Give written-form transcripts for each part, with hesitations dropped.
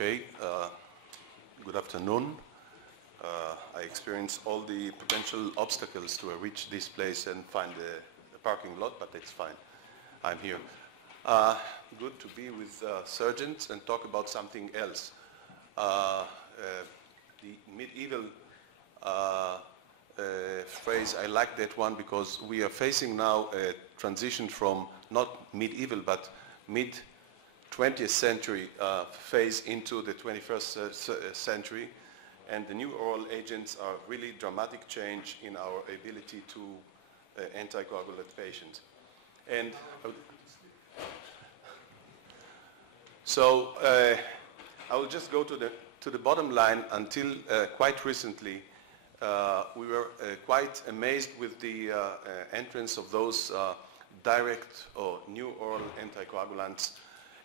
Okay, good afternoon. I experienced all the potential obstacles to reach this place and find the parking lot, but it's fine. I'm here. Good to be with surgeons and talk about something else. The medieval phrase, I like that one because we are facing now a transition from not medieval but mid-20th century phase into the 21st century, and the new oral agents are really dramatic change in our ability to anticoagulate patients. And so I will just go to the bottom line. Until quite recently, we were quite amazed with the entrance of those direct or new oral anticoagulants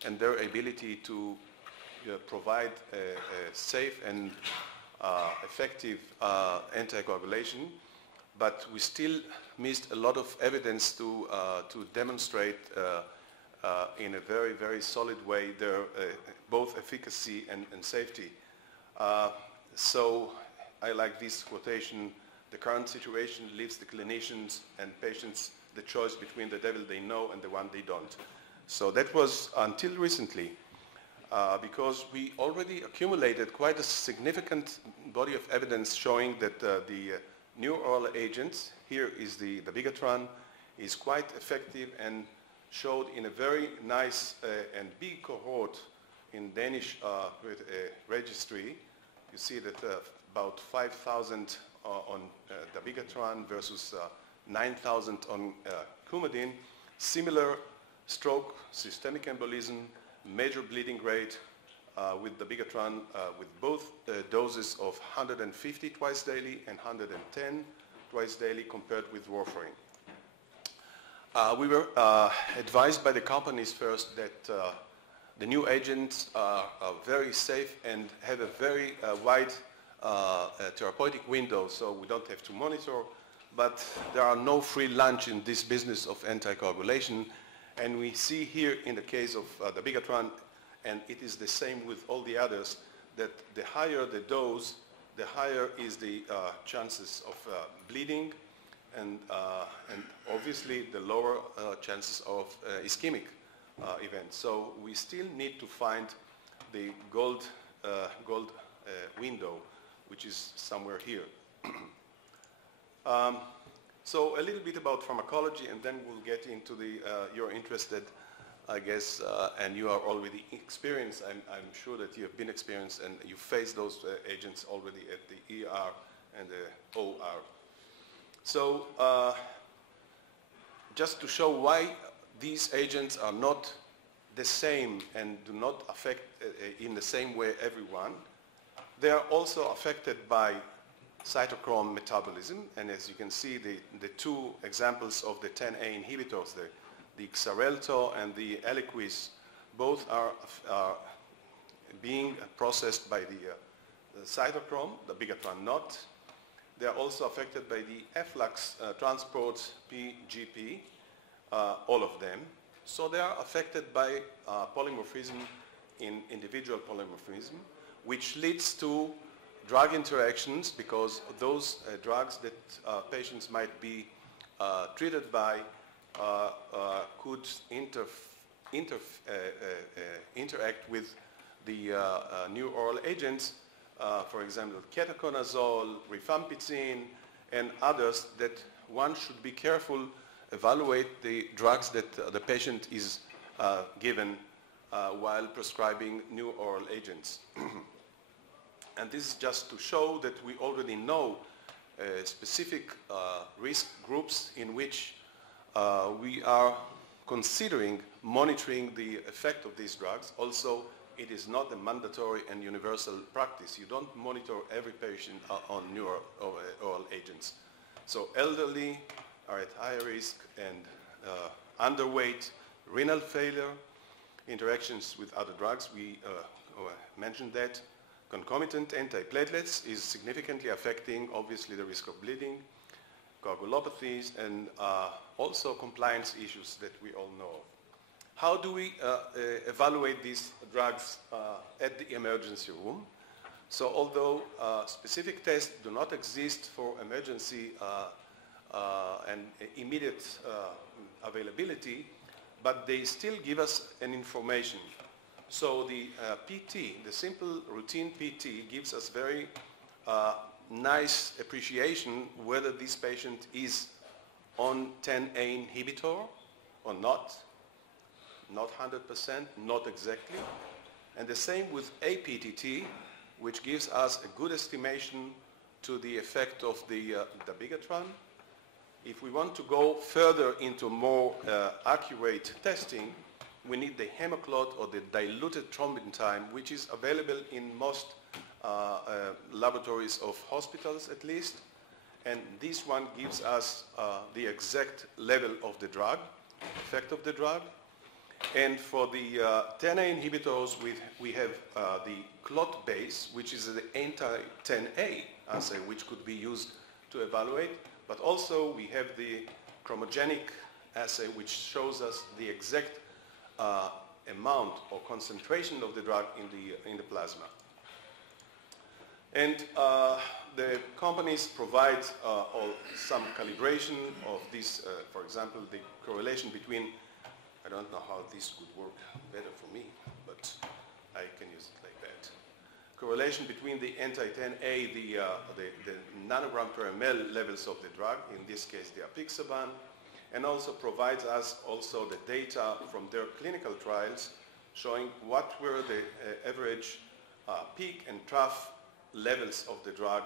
and their ability to provide a safe and effective anticoagulation, but we still missed a lot of evidence to demonstrate in a very, very solid way their both efficacy and safety. So I like this quotation: the current situation leaves the clinicians and patients the choice between the devil they know and the one they don't. So that was until recently, because we already accumulated quite a significant body of evidence showing that the new oral agents, here is the Bigatran, is quite effective and showed in a very nice and big cohort in Danish registry. You see that about 5,000 on the Bigatran versus 9,000 on Coumadin. Similar stroke, systemic embolism, major bleeding rate with the Bigatran with both doses of 150 twice daily and 110 twice daily compared with warfarin. We were advised by the companies first that the new agents are very safe and have a very wide therapeutic window, so we don't have to monitor, but there are no free lunch in this business of anticoagulation. And we see here in the case of the Bigatran, and it is the same with all the others, that the higher the dose, the higher is the chances of bleeding, and obviously the lower chances of ischemic events. So we still need to find the gold window, which is somewhere here. So a little bit about pharmacology, and then we'll get into the, you're interested, I guess, and you are already experienced. I'm sure that you have been experienced and you faced those agents already at the ER and the OR. So just to show why these agents are not the same and do not affect in the same way everyone, they are also affected by cytochrome metabolism, and as you can see, the two examples of the 10A inhibitors, the Xarelto and the Eliquis, both are being processed by the cytochrome, the Bigatran not. They are also affected by the efflux transport PGP, all of them. So they are affected by polymorphism in individual polymorphism, which leads to drug interactions, because those drugs that patients might be treated by could interact with the new oral agents, for example, ketoconazole, rifampicin, and others that one should be careful, evaluate the drugs that the patient is given while prescribing new oral agents. And this is just to show that we already know specific risk groups in which we are considering monitoring the effect of these drugs. Also, it is not a mandatory and universal practice. You don't monitor every patient on new oral agents. So elderly are at higher risk, and underweight, renal failure, interactions with other drugs, we mentioned that. Concomitant antiplatelets is significantly affecting, obviously, the risk of bleeding, coagulopathies, and also compliance issues that we all know. How do we evaluate these drugs at the emergency room? So although specific tests do not exist for emergency and immediate availability, but they still give us an information. So the PT, the simple routine PT, gives us very nice appreciation whether this patient is on 10A inhibitor or not 100%, not exactly. And the same with APTT, which gives us a good estimation to the effect of the dabigatran. If we want to go further into more accurate testing, we need the hemoclot or the diluted thrombin time, which is available in most laboratories of hospitals at least. And this one gives us the exact level of the drug, effect of the drug. And for the 10A inhibitors, we have the clot base, which is the anti-10A assay, which could be used to evaluate. But also we have the chromogenic assay, which shows us the exact amount or concentration of the drug in the plasma. And the companies provide some calibration of this, for example, the correlation between, I don't know how this would work better for me, but I can use it like that. Correlation between the anti-10A, the nanogram per ml levels of the drug, in this case the apixaban, and also provides us also the data from their clinical trials showing what were the average peak and trough levels of the drug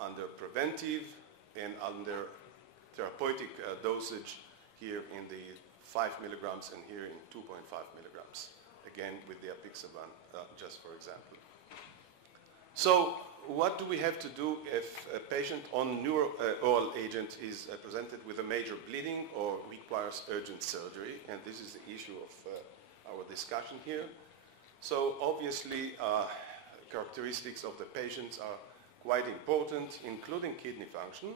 under preventive and under therapeutic dosage here in the 5 milligrams and here in 2.5 milligrams, again with the apixaban, just for example. So what do we have to do if a patient on neuro oral agent is presented with a major bleeding or requires urgent surgery? And this is the issue of our discussion here. So obviously characteristics of the patients are quite important, including kidney function.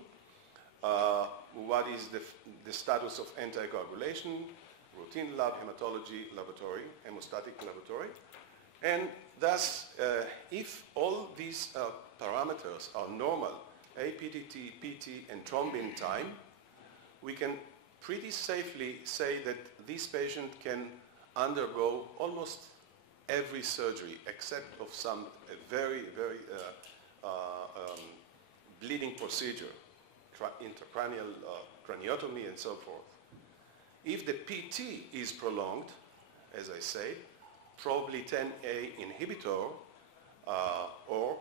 What is the status of anticoagulation, routine lab, hematology laboratory, hemostatic laboratory. And thus, if all these parameters are normal, APTT, PT, and thrombin time, we can pretty safely say that this patient can undergo almost every surgery except of some very, very bleeding procedure, intracranial craniotomy and so forth. If the PT is prolonged, as I say, probably 10A inhibitor or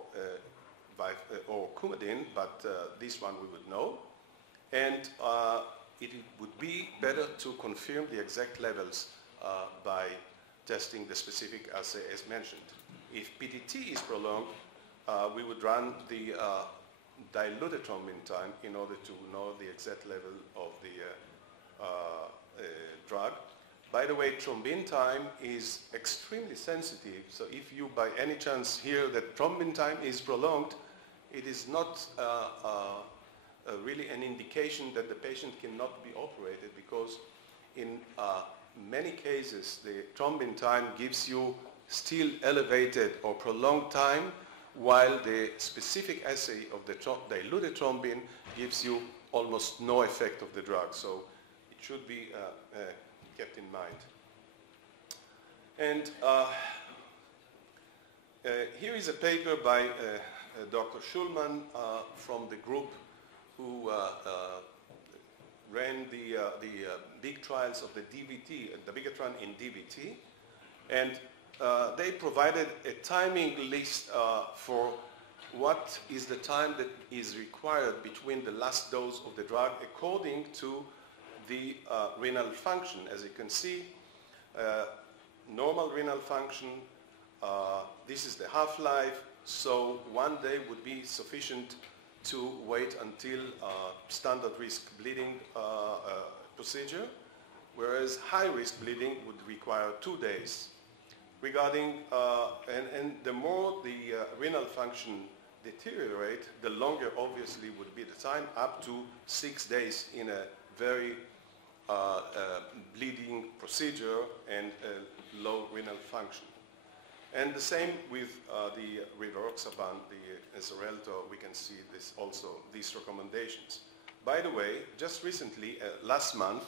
coumadin, but this one we would know. And it would be better to confirm the exact levels by testing the specific assay as mentioned. If PTT is prolonged, we would run the diluted thrombin time in order to know the exact level of the drug. By the way, thrombin time is extremely sensitive, so if you by any chance hear that thrombin time is prolonged, it is not really an indication that the patient cannot be operated, because in many cases the thrombin time gives you still elevated or prolonged time, while the specific assay of the diluted thrombin gives you almost no effect of the drug. So it should be kept in mind. And here is a paper by Dr. Schulman from the group who ran the big trials of the DVT, dabigatran in DVT, and they provided a timing list for what is the time that is required between the last dose of the drug according to the renal function. As you can see, normal renal function, this is the half-life, so 1 day would be sufficient to wait until standard risk bleeding procedure, whereas high-risk bleeding would require 2 days. Regarding, and the more the renal function deteriorate, the longer obviously would be the time, up to 6 days in a very bleeding procedure and low renal function. And the same with the rivaroxaban, the Xarelto, we can see this also, these recommendations. By the way, just recently, last month,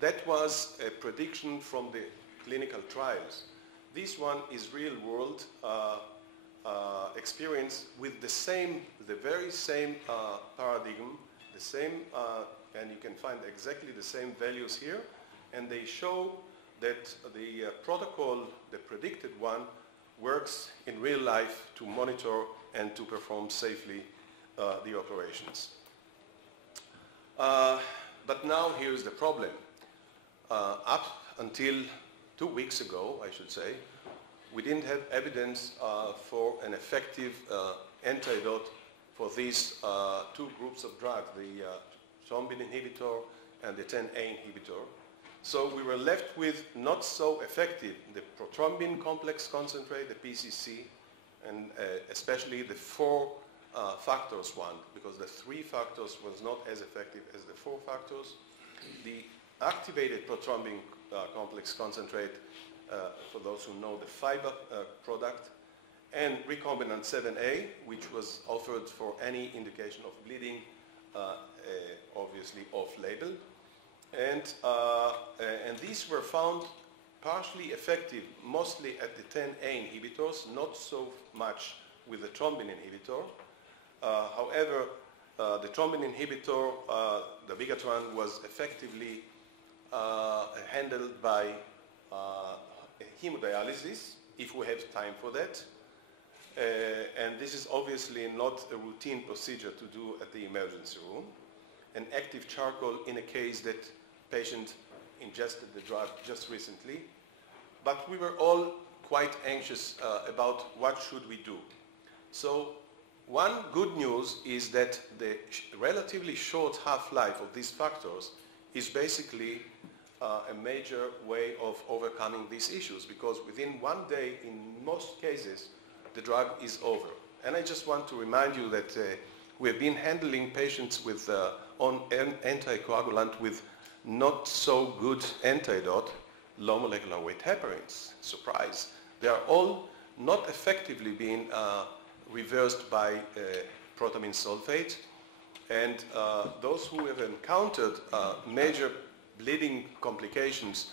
that was a prediction from the clinical trials. This one is real-world experience with the very same paradigm, the same, and you can find exactly the same values here, and they show that the protocol, the predicted one, works in real life to monitor and to perform safely the operations. But now here's the problem. Up until 2 weeks ago, I should say, we didn't have evidence for an effective antidote for these two groups of drugs, the thrombin inhibitor and the 10A inhibitor. So we were left with not so effective, the prothrombin complex concentrate, the PCC, and especially the 4 factors one, because the 3 factors was not as effective as the 4 factors. The activated prothrombin complex concentrate, for those who know the fiber product, and recombinant 7A, which was offered for any indication of bleeding, obviously off-label. And these were found partially effective, mostly at the 10A inhibitors, not so much with the thrombin inhibitor. However, the thrombin inhibitor, the Vigatran, was effectively handled by hemodialysis, if we have time for that. And this is obviously not a routine procedure to do at the emergency room. An active charcoal in a case that patient ingested the drug just recently. But we were all quite anxious about what should we do. So one good news is that the relatively short half-life of these factors is basically a major way of overcoming these issues, because within 1 day, in most cases, the drug is over. And I just want to remind you that we have been handling patients with on anticoagulant with not so good antidote, low molecular weight heparins. Surprise. They are all not effectively being reversed by protamine sulfate. And those who have encountered major bleeding complications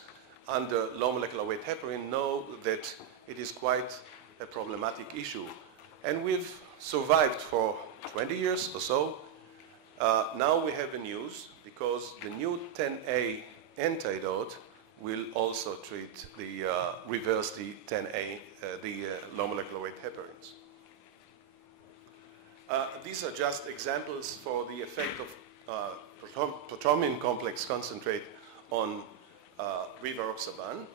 under low molecular weight heparin know that it is quite a problematic issue. And we've survived for 20 years or so. Now we have the news, because the new 10A antidote will also treat the, reverse the 10A, the low molecular weight heparins. These are just examples for the effect of prothrombin complex concentrate on rivaroxaban.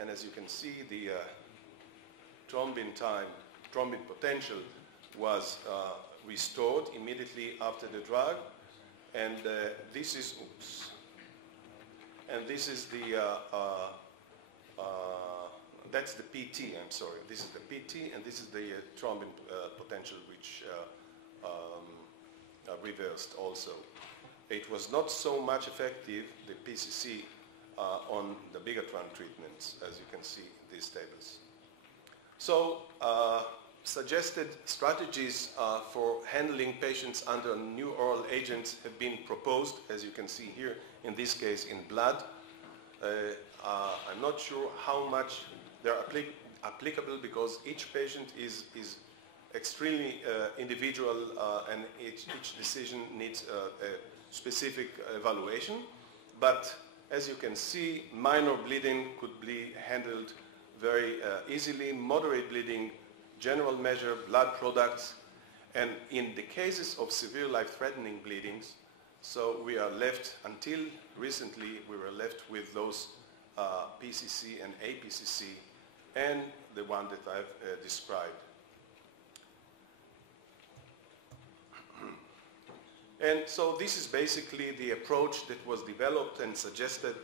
And as you can see, the thrombin time, thrombin potential was restored immediately after the drug. And this is, oops, and this is the, that's the PT, I'm sorry. This is the PT, and this is the thrombin potential, which reversed also. It was not so much effective, the PCC, on the Vigatran treatments, as you can see in these tables. So, suggested strategies for handling patients under new oral agents have been proposed, as you can see here, in this case in blood. I'm not sure how much they're applicable, because each patient is extremely individual, and each decision needs a specific evaluation. But as you can see, minor bleeding could be handled very easily. Moderate bleeding, general measure, blood products, and in the cases of severe life-threatening bleedings, so we are left, until recently, we were left with those PCC and APCC, and the one that I've described. And so this is basically the approach that was developed and suggested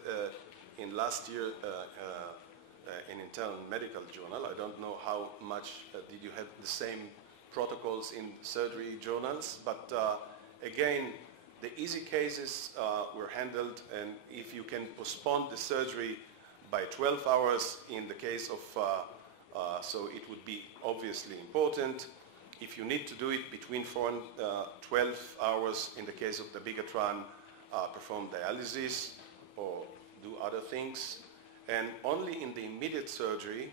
in last year in Internal Medical Journal. I don't know how much did you have the same protocols in surgery journals, but again, The easy cases were handled, and if you can postpone the surgery by 12 hours in the case of, so it would be obviously important. If you need to do it between 4 and 12 hours in the case of the bigatron, perform dialysis or do other things. And only in the immediate surgery,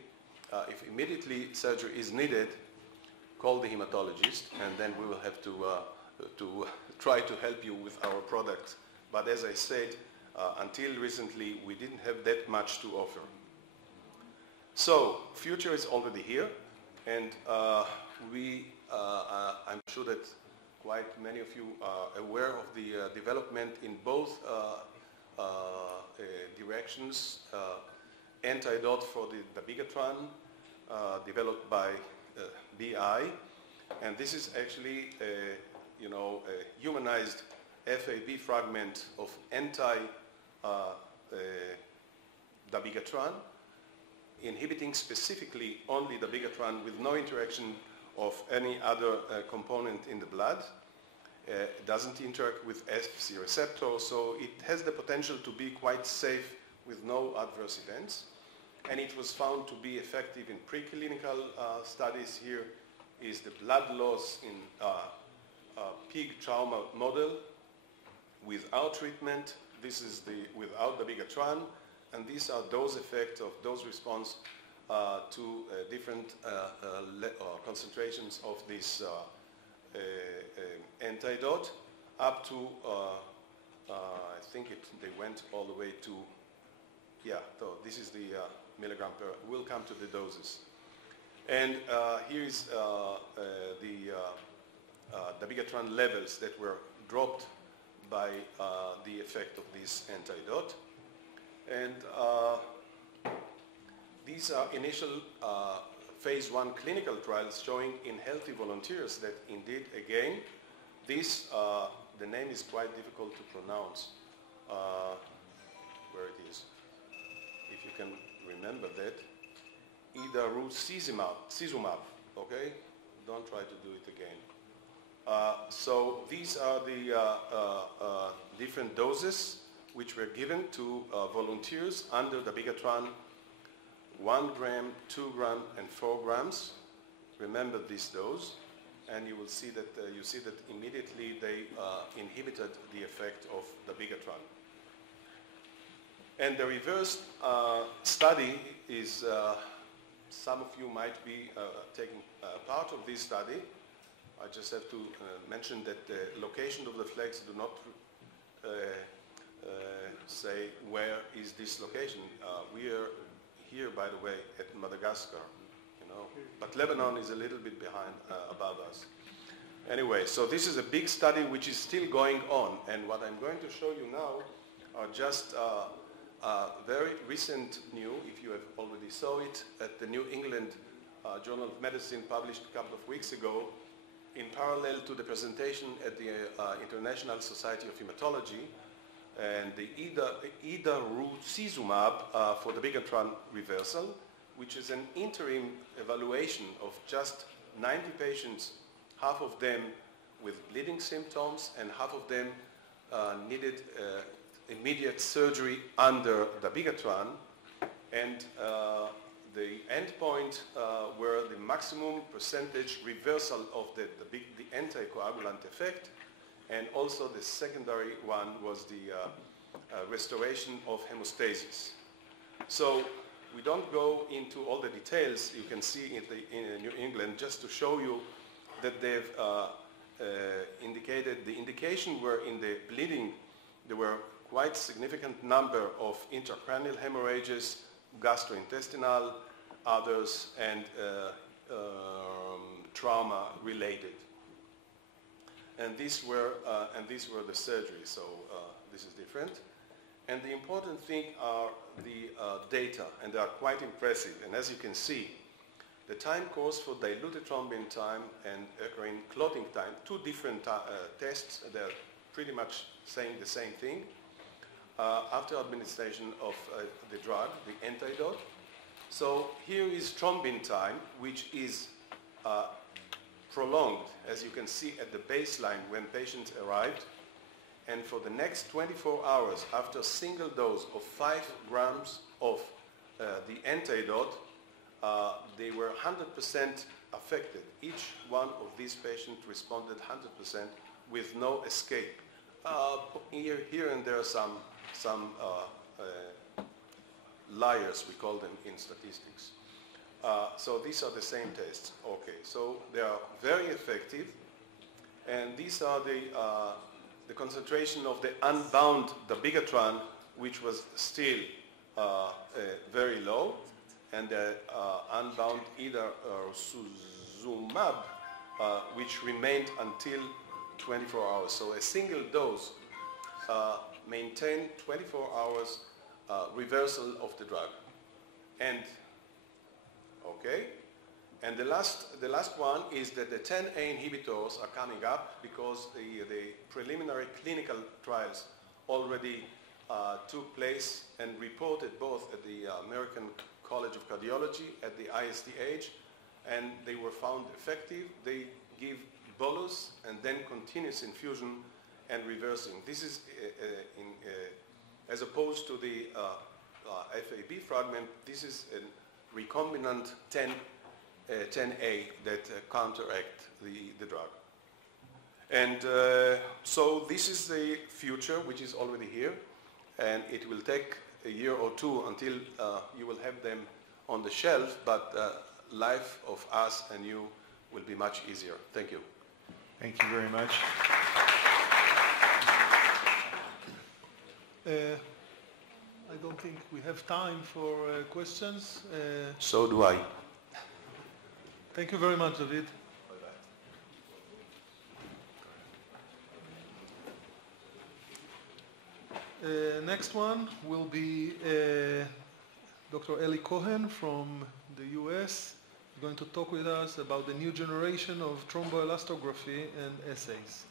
if immediately surgery is needed, call the hematologist, and then we will have to try to help you with our product. But as I said, until recently, we didn't have that much to offer. So, future is already here, and I'm sure that quite many of you are aware of the development in both directions. Antidote for the bigatron, developed by BI, and this is actually a humanized FAB fragment of dabigatran, inhibiting specifically only the bigatran with no interaction of any other component in the blood. It doesn't interact with FC receptor, so it has the potential to be quite safe with no adverse events. And it was found to be effective in preclinical studies. Here is the blood loss in pig trauma model without treatment. This is without the bigatran, and these are dose effects of dose response to different concentrations of this antidote up to, I think they went all the way to, so this is the milligram per, we'll come to the doses. And here is the bigatran levels that were dropped by the effect of this antidote. And these are initial phase 1 clinical trials showing in healthy volunteers that indeed, again, this, the name is quite difficult to pronounce. Where it is, if you can remember that, idarucizumab, okay? Don't try to do it again. So these are the different doses which were given to volunteers under the bigatran, 1 gram, 2 gram, and 4 grams. Remember this dose, and you will see that immediately they inhibited the effect of the bigatran. And the reverse study is, some of you might be taking part of this study. I just have to mention that the location of the flags do not say where is this location. We are here, by the way, at Madagascar, but Lebanon is a little bit behind, above us. Anyway, so this is a big study which is still going on, and what I'm going to show you now are just very recent new, if you have already saw it, at the New England Journal of Medicine, published a couple of weeks ago, in parallel to the presentation at the International Society of Hematology, and the idarucizumab for the bigatran reversal, which is an interim evaluation of just 90 patients, half of them with bleeding symptoms and half of them needed immediate surgery under the bigatran, and the endpoint were the maximum percentage reversal of the anticoagulant effect, and also the secondary one was the restoration of hemostasis. So we don't go into all the details. You can see in New England, just to show you that they've indicated the indication were in the bleeding. There were quite significant number of intracranial hemorrhages, gastrointestinal, others, and trauma related. And these were the surgery. So this is different. And the important thing are the data, and they are quite impressive. And as you can see, the time course for diluted thrombin time and occurring clotting time, two different tests. They're pretty much saying the same thing. After administration of the drug, the antidote. So here is thrombin time, which is prolonged, as you can see at the baseline when patients arrived. and for the next 24 hours, after a single dose of 5 grams of the antidote, they were 100% affected. Each one of these patients responded 100% with no escape. Here and there are some liars, we call them in statistics. So these are the same tests. Okay, so they are very effective, and these are the concentration of the unbound dabigatran, which was still very low, and the unbound suzumab, which remained until 24 hours. So a single dose maintained 24 hours reversal of the drug. And okay, and the last one is that the 10A inhibitors are coming up because the preliminary clinical trials already took place and reported both at the American College of Cardiology, at the ISDH, and they were found effective. They give bolus and then continuous infusion and reversing. This is, as opposed to the FAB fragment, this is a recombinant 10A that counteract the drug. And so this is the future, which is already here, and it will take a year or two until you will have them on the shelf, but life of us and you will be much easier. Thank you. Thank you very much. I don't think we have time for questions. So do I. Thank you very much, David. Next one will be Dr. Eli Cohen from the US. He's going to talk with us about the new generation of thromboelastography and assays.